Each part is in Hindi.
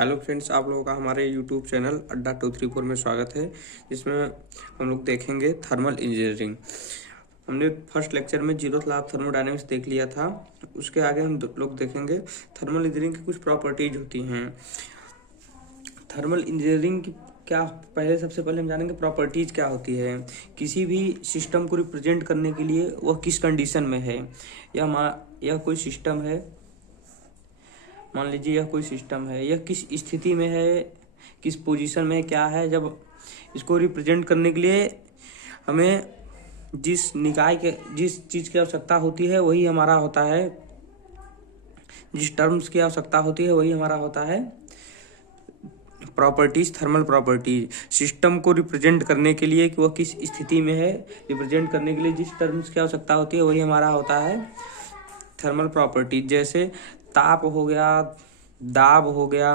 हेलो फ्रेंड्स, आप लोगों का हमारे यूट्यूब चैनल अड्डा 234 में स्वागत है, जिसमें हम लोग देखेंगे थर्मल इंजीनियरिंग। हमने फर्स्ट लेक्चर में जीरो लॉ ऑफ थर्मोडायनेमिक्स देख लिया था। उसके आगे हम लोग देखेंगे थर्मल इंजीनियरिंग की कुछ प्रॉपर्टीज होती हैं। थर्मल इंजीनियरिंग की क्या, सबसे पहले हम जानेंगे प्रॉपर्टीज क्या होती है। किसी भी सिस्टम को रिप्रेजेंट करने के लिए वह किस कंडीशन में है। यह कोई सिस्टम है, मान लीजिए यह कोई सिस्टम है, यह किस स्थिति में है, किस पोजीशन में क्या है। जब इसको रिप्रेजेंट करने के लिए हमें जिस चीज़ की आवश्यकता होती है वही हमारा होता है, जिस टर्म्स की आवश्यकता होती है वही हमारा होता है प्रॉपर्टीज, थर्मल प्रॉपर्टीज। सिस्टम को रिप्रेजेंट करने के लिए कि वह किस स्थिति में है, रिप्रेजेंट करने के लिए जिस टर्म्स की आवश्यकता होती है वही हमारा होता है थर्मल प्रॉपर्टीज। जैसे ताप हो गया, दाब हो गया,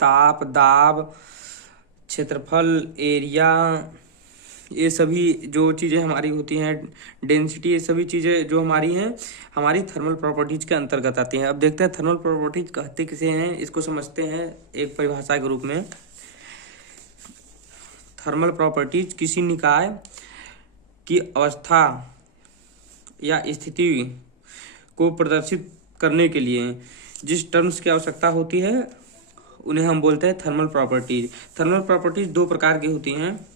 ताप, दाब, क्षेत्रफल, एरिया, ये सभी जो चीज़ें हमारी होती हैं, डेंसिटी, ये सभी चीज़ें जो हमारी हैं हमारी थर्मल प्रॉपर्टीज के अंतर्गत आती हैं। अब देखते हैं थर्मल प्रॉपर्टीज कहते किसे हैं, इसको समझते हैं एक परिभाषा के रूप में। थर्मल प्रॉपर्टीज किसी निकाय की अवस्था या स्थिति को प्रदर्शित करने के लिए जिस टर्म्स की आवश्यकता होती है उन्हें हम बोलते हैं थर्मल प्रॉपर्टीज। थर्मल प्रॉपर्टीज दो प्रकार की होती हैं,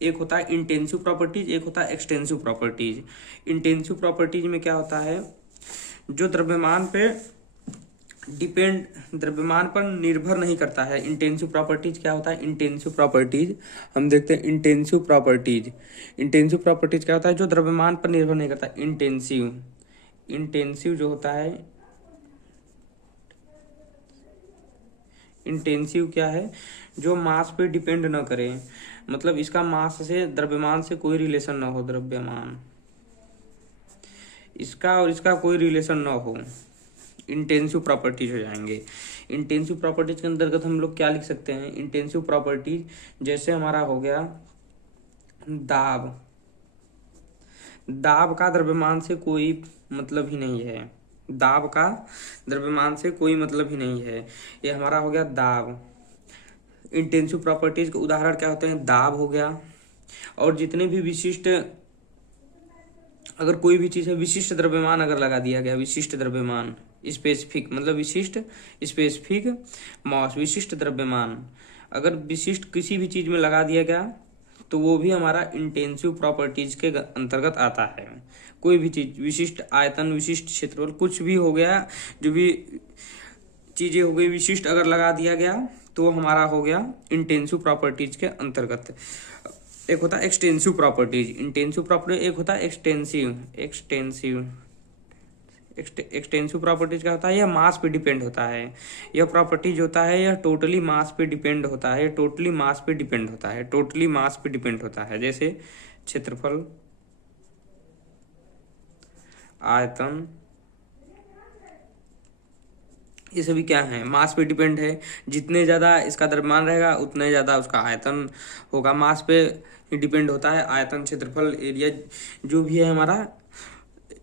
एक होता है इंटेंसिव प्रॉपर्टीज, एक होता है एक्सटेंसिव प्रॉपर्टीज। इंटेंसिव प्रॉपर्टीज में क्या होता है, जो द्रव्यमान पर निर्भर नहीं करता है। इंटेंसिव प्रॉपर्टीज क्या होता है, इंटेंसिव प्रॉपर्टीज हम देखते हैं। इंटेंसिव प्रॉपर्टीज क्या होता है, जो द्रव्यमान पर निर्भर नहीं करता। इंटेंसिव जो होता है, इंटेंसिव क्या है, जो मास पे डिपेंड न करे, मतलब इसका मास से, द्रव्यमान से कोई रिलेशन ना हो, द्रव्यमान इसका और इसका कोई रिलेशन ना हो, इंटेंसिव प्रॉपर्टीज हो जाएंगे। इंटेंसिव प्रॉपर्टीज के अंतर्गत हम लोग क्या लिख सकते हैं, इंटेंसिव प्रॉपर्टीज जैसे हमारा हो गया दाब का द्रव्यमान से कोई मतलब ही नहीं है, दाब का द्रव्यमान से कोई मतलब ही नहीं है, ये हमारा हो गया दाब। इंटेंसिव प्रॉपर्टीज के उदाहरण क्या होते हैं, दाब हो गया, और जितने भी विशिष्ट, अगर कोई भी चीज़ है, विशिष्ट द्रव्यमान अगर लगा दिया गया, विशिष्ट द्रव्यमान, स्पेसिफिक मतलब विशिष्ट, स्पेसिफिक मॉस, विशिष्ट द्रव्यमान अगर विशिष्ट किसी भी चीज़ में लगा दिया गया तो वो भी हमारा इंटेंसिव प्रॉपर्टीज के अंतर्गत आता है। कोई भी चीज़, विशिष्ट आयतन, विशिष्ट क्षेत्रफल, कुछ भी हो गया, जो भी चीज़ें हो गई विशिष्ट अगर लगा दिया गया तो हमारा हो गया इंटेंसिव प्रॉपर्टीज के अंतर्गत। एक होता है एक्सटेंसिव प्रॉपर्टीज, इंटेंसिव प्रॉपर्टी, एक होता है एक्सटेंसिव प्रॉपर्टीज क्या होता है, यह मास पे डिपेंड होता है। यह प्रॉपर्टीज होता है, यह टोटली मास पे डिपेंड होता है, टोटली मास पे डिपेंड होता है। जैसे क्षेत्रफल, आयतन, ये सभी क्या है, मास पे डिपेंड है। जितने ज़्यादा इसका द्रव्यमान रहेगा उतने ज़्यादा उसका आयतन होगा, मास पे डिपेंड होता है। आयतन, क्षेत्रफल, एरिया जो भी है हमारा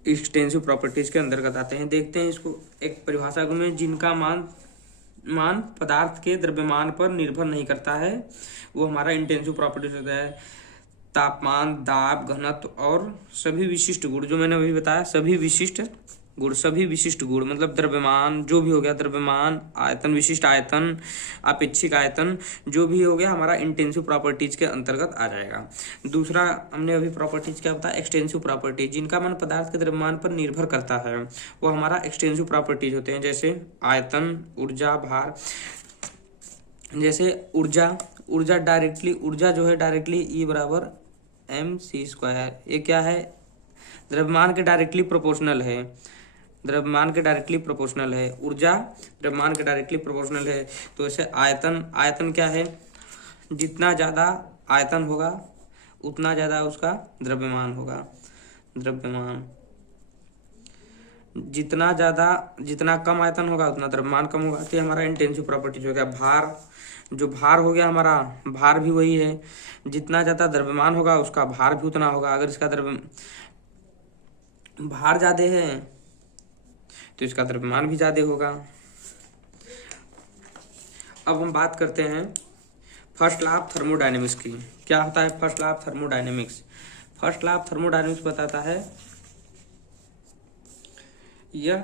एक्सटेंसिव प्रॉपर्टीज के अंतर्गत आते हैं। देखते हैं इसको एक परिभाषा में, जिनका मान पदार्थ के द्रव्यमान पर निर्भर नहीं करता है वो हमारा इंटेंसिव प्रॉपर्टीज होता है। तापमान, दाब, घनत्व और सभी विशिष्ट गुण, जो मैंने अभी बताया, सभी विशिष्ट गुण मतलब द्रव्यमान जो भी हो गया, द्रव्यमान, आयतन, विशिष्ट आयतन, अपेक्षिक आयतन, जो भी हो गया हमारा इंटेंसिव प्रॉपर्टीज के अंतर्गत आ जाएगा। दूसरा हमने अभी प्रॉपर्टीज क्या बताया, एक्सटेंसिव प्रॉपर्टीज, जिनका मान पदार्थ के द्रव्यमान पर निर्भर करता है वो हमारा एक्सटेंसिव प्रॉपर्टीज होते हैं। जैसे आयतन, ऊर्जा, भार। जैसे ऊर्जा जो है डायरेक्टली E बराबर mc², ये क्या है, द्रव्यमान के डायरेक्टली प्रोपोर्शनल है, ऊर्जा द्रव्यमान के डायरेक्टली प्रोपोर्शनल है। तो ऐसे आयतन क्या है, जितना ज़्यादा आयतन होगा उतना ज़्यादा उसका द्रव्यमान होगा, जितना कम आयतन होगा उतना द्रव्यमान कम होगा। तो हमारा इंटेंसिव प्रॉपर्टीज हो गया। भार हो गया हमारा, भार भी वही है, जितना ज़्यादा द्रव्यमान होगा उसका भार भी उतना होगा। अगर इसका भार ज़्यादा है तो इसका द्रव्यमान भी ज़्यादा होगा। अब हम बात करते हैं फर्स्ट लॉ ऑफ थर्मोडायनेमिक्स की। क्या होता है first law of thermodynamics? First law of thermodynamics बताता है, यह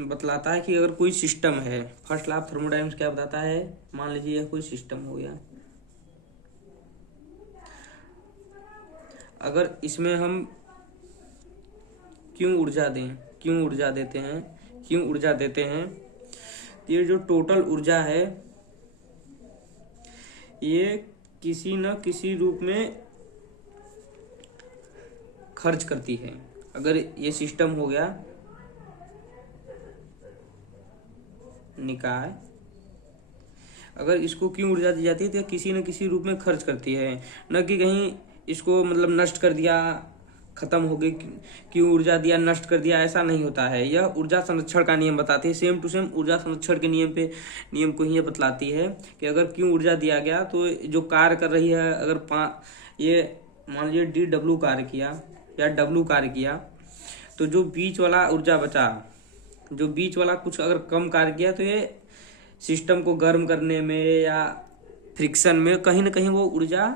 बतलाता है कि अगर कोई सिस्टम है, फर्स्ट लॉ ऑफ थर्मोडायनेमिक्स क्या बताता है, मान लीजिए यह कोई सिस्टम हो गया, अगर इसमें हम क्यों ऊर्जा देते हैं, तो ये जो टोटल ऊर्जा है ये किसी न किसी रूप में खर्च करती है। अगर ये सिस्टम हो गया निकाय, अगर इसको क्यों ऊर्जा दी जाती है तो किसी न किसी रूप में खर्च करती है, न कि कहीं इसको मतलब नष्ट कर दिया, खत्म हो गई, क्यों ऊर्जा दिया नष्ट कर दिया, ऐसा नहीं होता है। यह ऊर्जा संरक्षण का नियम बताती है, सेम टू सेम ऊर्जा संरक्षण के नियम को ही ये बतलाती है कि अगर क्यों ऊर्जा दिया गया तो जो कार्य कर रही है, अगर ये मान लीजिए DW कार्य किया या W कार्य किया, तो जो बीच वाला ऊर्जा बचा, जो बीच वाला कुछ अगर कम कार्य किया, तो ये सिस्टम को गर्म करने में या फ्रिक्शन में कहीं ना कहीं वो ऊर्जा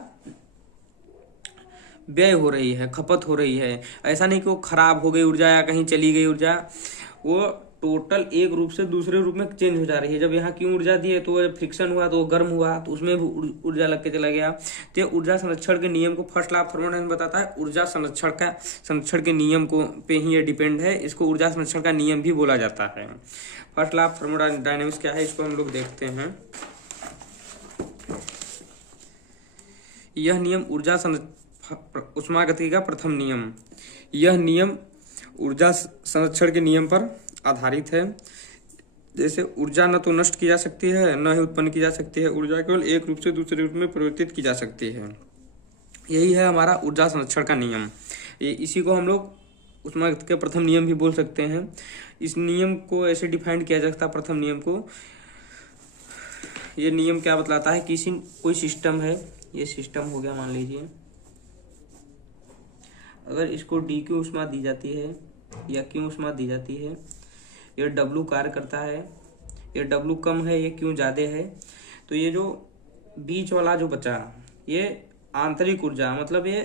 व्यय हो रही है, खपत हो रही है। ऐसा नहीं कि वो खराब हो गई ऊर्जा या कहीं चली गई ऊर्जा, वो टोटल एक रूप से दूसरे रूप में चेंज हो जा रही है। जब यहाँ क्यों ऊर्जा दी है तो फ्रिक्शन हुआ तो वो गर्म हुआ, तो उसमें भी ऊर्जा लग के चला गया। तो ये ऊर्जा संरक्षण के नियम को फर्स्ट लॉ ऑफ थर्मोडायनेमिक्स बताता है। ऊर्जा संरक्षण के नियम को पे ही ये डिपेंड है, इसको ऊर्जा संरक्षण का नियम भी बोला जाता है। फर्स्ट लॉ ऑफ थर्मोडायनेमिक्स क्या है, इसको हम लोग देखते हैं। यह नियम उष्मागतिकी का प्रथम नियम, यह नियम ऊर्जा संरक्षण के नियम पर आधारित है। जैसे ऊर्जा न तो नष्ट की जा सकती है, न ही उत्पन्न की जा सकती है, ऊर्जा केवल एक रूप से दूसरे रूप में परिवर्तित की जा सकती है। यही है हमारा ऊर्जा संरक्षण का नियम। इसी को हम लोग उष्मागतिकी का प्रथम नियम भी बोल सकते हैं। इस नियम को ऐसे डिफाइन किया जा सकता है, प्रथम नियम को। ये नियम क्या बतलाता है, कोई सिस्टम है, ये सिस्टम हो गया मान लीजिए, अगर इसको DQ ऊष्मा दी जाती है या Q ऊष्मा दी जाती है, ये W कार्य करता है, ये W कम है, ये Q ज़्यादा है, तो ये जो बीच वाला जो बचा, ये आंतरिक ऊर्जा, मतलब ये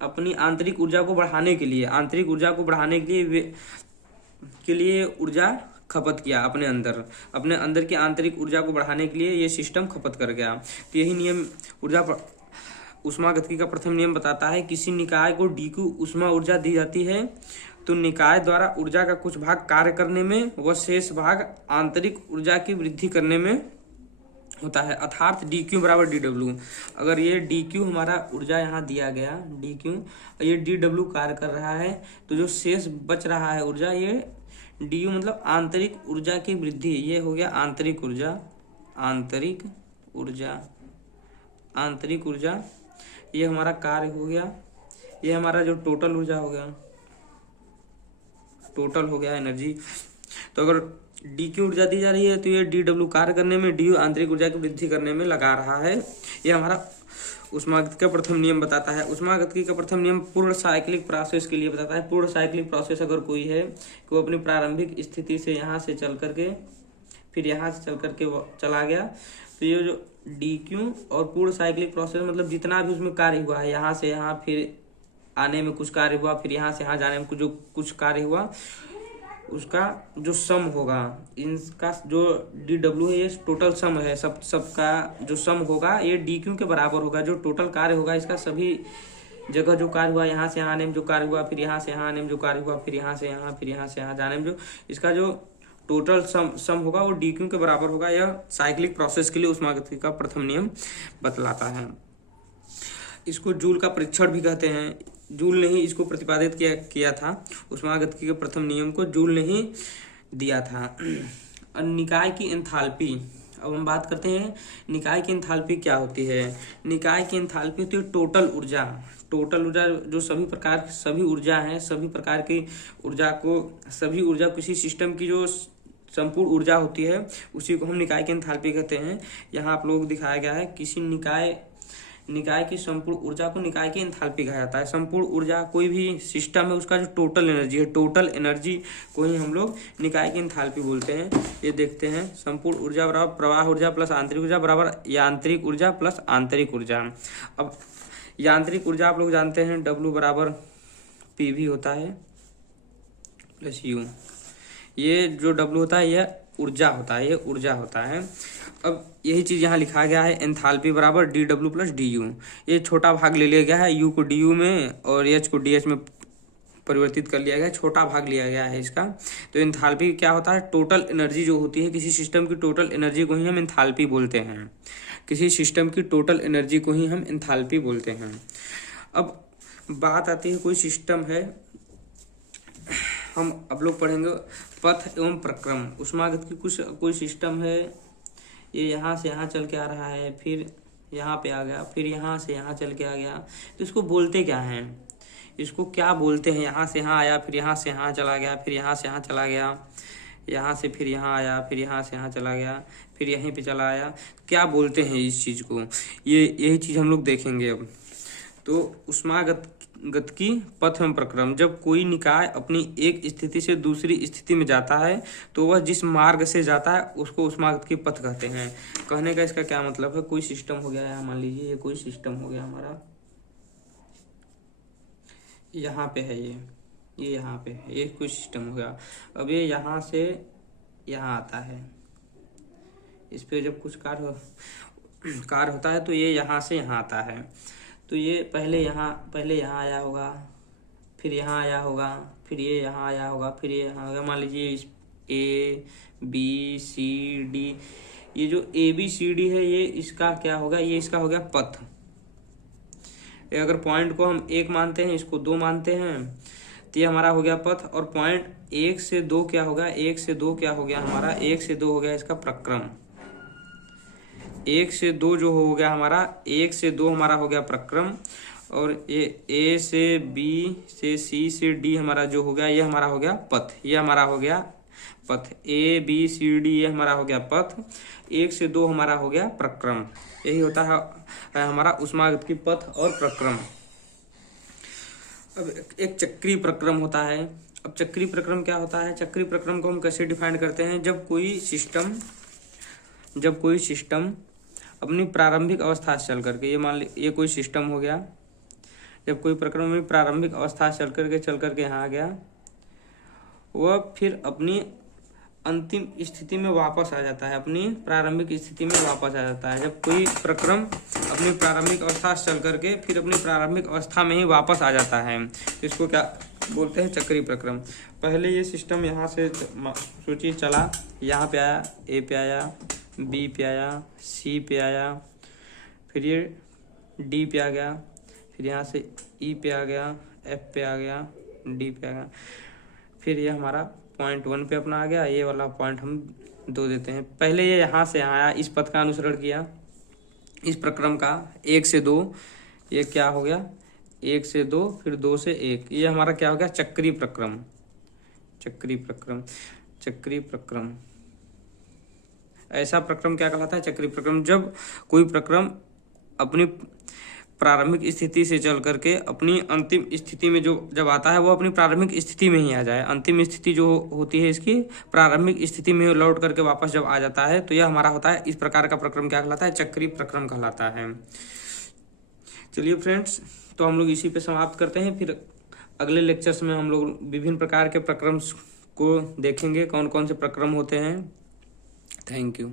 अपनी आंतरिक ऊर्जा को बढ़ाने के लिए ऊर्जा खपत किया अपने अंदर की आंतरिक ऊर्जा को बढ़ाने के लिए ये सिस्टम खपत कर गया। तो यही नियम उष्मागतिकी का प्रथम नियम बताता है, किसी निकाय को DQ ऊष्मा ऊर्जा दी जाती है तो निकाय द्वारा ऊर्जा का कुछ भाग कार्य करने में व शेष भाग आंतरिक ऊर्जा की वृद्धि करने में होता है, अर्थात DQ बराबर DW। अगर ये DQ हमारा ऊर्जा यहाँ दिया गया, DQ, ये DW कार्य कर रहा है, तो जो शेष बच रहा है ऊर्जा, ये DU मतलब आंतरिक ऊर्जा की वृद्धि, ये हो गया आंतरिक ऊर्जा, ये हमारा कार्य हो गया, ये हमारा जो टोटल ऊर्जा हो गया, एनर्जी। तो अगर DQ ऊर्जा दी जा रही है तो ये DW कार्य करने में, DU आंतरिक ऊर्जा की वृद्धि करने में लगा रहा है। ये हमारा उष्मागतिकी का प्रथम नियम बताता है। उष्मागतिकी का प्रथम नियम पूर्ण साइक्लिक प्रोसेस के लिए बताता है। पूर्ण साइक्लिक प्रोसेस अगर कोई है कि वो अपनी प्रारंभिक स्थिति से यहाँ से चल करके फिर यहाँ से चल करके चला गया, तो ये जो DQ और पूर्ण साइक्लिक प्रोसेस मतलब जितना भी उसमें कार्य हुआ है, यहाँ से यहाँ फिर आने में कुछ कार्य हुआ, फिर यहाँ से यहाँ जाने में कुछ कार्य हुआ, उसका जो सम होगा, इनका जो DW है ये टोटल सम है, सबका जो सम होगा ये DQ के बराबर होगा। जो टोटल कार्य होगा इसका सभी जगह जो कार्य हुआ, यहाँ से यहाँ आने में जो कार्य हुआ, फिर यहाँ से यहाँ आने में जो कार्य हुआ, फिर यहाँ से यहाँ, फिर यहाँ से यहाँ जाने में जो इसका जो टोटल सम होगा वो DQ के बराबर होगा। यह साइक्लिक प्रोसेस के लिए उष्मागतिकी का प्रथम नियम बतलाता है। इसको जूल का परीक्षण भी कहते हैं। जूल ने ही इसको प्रतिपादित किया था, उष्मागतिकी के प्रथम नियम को जूल ने ही दिया था। निकाय की एंथैल्पी, अब हम बात करते हैं निकाय की एंथैल्पी क्या होती है। निकाय की एंथैल्पी होती है टोटल ऊर्जा जो सभी ऊर्जा हैं, सभी प्रकार की ऊर्जा किसी सिस्टम की जो संपूर्ण ऊर्जा होती है उसी को हम निकाय की एंथैल्पी कहते हैं। यहाँ आप लोग दिखाया गया है, किसी निकाय निकाय की संपूर्ण ऊर्जा को निकाय की एंथैल्पी कहा जाता है। संपूर्ण ऊर्जा कोई भी सिस्टम है उसका जो टोटल एनर्जी है, टोटल एनर्जी को ही हम लोग निकाय की एंथैल्पी बोलते हैं। ये देखते हैं, संपूर्ण ऊर्जा बराबर प्रवाह ऊर्जा प्लस आंतरिक ऊर्जा बराबर यांत्रिक ऊर्जा प्लस आंतरिक ऊर्जा। अब यांत्रिक ऊर्जा आप लोग जानते हैं W बराबर PV होता है प्लस U। ये जो W होता है यह ऊर्जा होता है, ये ऊर्जा होता है। अब यही चीज यहाँ लिखा गया है, एंथैल्पी बराबर DW प्लस DU। ये छोटा भाग ले लिया गया है, U को DU में और H को DH में परिवर्तित कर लिया गया है, छोटा भाग लिया गया है इसका। तो एंथैल्पी क्या होता है, टोटल एनर्जी जो होती है किसी सिस्टम की, टोटल एनर्जी को ही हम एंथैल्पी बोलते हैं। किसी सिस्टम की टोटल एनर्जी को ही हम एंथैल्पी बोलते हैं। अब बात आती है, कोई सिस्टम है, हम अब लोग पढ़ेंगे पथ एवं प्रक्रम। ऊष्मागत की कुछ कोई सिस्टम है, ये यहाँ से यहाँ चल के आ रहा है, फिर यहाँ पे आ गया, फिर यहाँ से यहाँ चल के आ गया, तो इसको बोलते क्या हैं, इसको क्या बोलते हैं। यहाँ से यहाँ आया, फिर यहाँ से यहाँ चला गया, फिर यहाँ से यहाँ चला गया, यहाँ से फिर यहाँ आया, फिर यहाँ से यहाँ चला गया, फिर यहीं पे चला आया, क्या बोलते हैं इस चीज़ को, यही चीज़ हम लोग देखेंगे अब। तो ऊष्मागत की पथ एवं प्रक्रम, जब कोई निकाय अपनी एक स्थिति से दूसरी स्थिति में जाता है तो वह जिस मार्ग से जाता है उसको ऊष्मागत की पथ कहते हैं। कहने का इसका क्या मतलब है, कोई सिस्टम हो गया है, मान लीजिए ये कोई सिस्टम हो गया हमारा, यहाँ पे है ये यहाँ पे है, ये कोई सिस्टम हो गया। अब ये यहाँ से यहाँ आता है, इस पे जब कुछ कार्य होता है तो ये यहाँ से यहाँ आता है। तो ये पहले यहाँ आया होगा, फिर यहाँ आया होगा, फिर ये यहाँ आया होगा, फिर ये यहाँ होगा। मान लीजिए ABCD, ये जो ABCD है ये इसका क्या होगा, ये इसका हो गया पथ। अगर पॉइंट को हम 1 मानते हैं, इसको 2 मानते हैं, तो ये हमारा हो गया पथ। और पॉइंट 1 से 2 क्या होगा, 1 से 2 क्या हो गया हमारा, 1 से 2 हो गया इसका प्रक्रम। 1 से 2 जो हो गया हमारा, 1 से 2 हमारा हो गया प्रक्रम। और ये A से B से C से D हमारा जो हो गया, ये हमारा हो गया पथ, ये हमारा हो गया पथ। ABCD ये हमारा हो गया पथ, 1 से 2 हमारा हो गया प्रक्रम। यही होता है हमारा ऊष्मागत की पथ और प्रक्रम। अब एक चक्रीय प्रक्रम होता है। अब चक्रीय प्रक्रम क्या होता है, चक्रीय प्रक्रम को हम कैसे डिफाइन करते हैं, जब कोई सिस्टम अपनी प्रारंभिक अवस्था से चल करके, ये मान ली ये कोई सिस्टम हो गया, जब कोई प्रक्रम में प्रारंभिक अवस्था से चल करके यहाँ आ गया, वह फिर अपनी अंतिम स्थिति में वापस आ जाता है, अपनी प्रारंभिक स्थिति में वापस आ जाता है। जब कोई प्रक्रम अपनी प्रारंभिक अवस्था से चल करके फिर अपनी प्रारंभिक अवस्था में ही वापस आ जाता है, तो इसको क्या बोलते हैं, चक्रीय प्रक्रम। पहले ये सिस्टम यहाँ से सोचिए चला, यहाँ पे आया, A पे आया, B पे आया, C पे आया, फिर ये D पे आ गया, फिर यहाँ से E पे आ गया, F पे आ गया, D पे आ गया, फिर ये हमारा पॉइंट 1 पे अपना आ गया। ये वाला पॉइंट हम 2 देते हैं। पहले ये यहाँ से यहाँ आया, इस पथ का अनुसरण किया, इस प्रक्रम का 1 से 2, ये क्या हो गया 1 से 2, फिर 2 से 1, ये हमारा क्या हो गया चक्रीय प्रक्रम। चक्रीय प्रक्रम ऐसा प्रक्रम क्या कहलाता है, चक्रीय प्रक्रम। जब कोई प्रक्रम अपनी प्रारंभिक स्थिति से चल करके अपनी अंतिम स्थिति में जो जब आता है, वो अपनी प्रारंभिक स्थिति में ही आ जाए। अंतिम स्थिति जो होती है इसकी प्रारंभिक स्थिति में लौट करके वापस जब आ जाता है, तो यह हमारा होता है, इस प्रकार का प्रक्रम क्या कहलाता है, चक्रीय प्रक्रम कहलाता है। चलिए फ्रेंड्स, तो हम लोग इसी पे समाप्त करते हैं। फिर अगले लेक्चर्स में हम लोग विभिन्न प्रकार के प्रक्रम को देखेंगे, कौन कौन से प्रक्रम होते हैं। Thank you.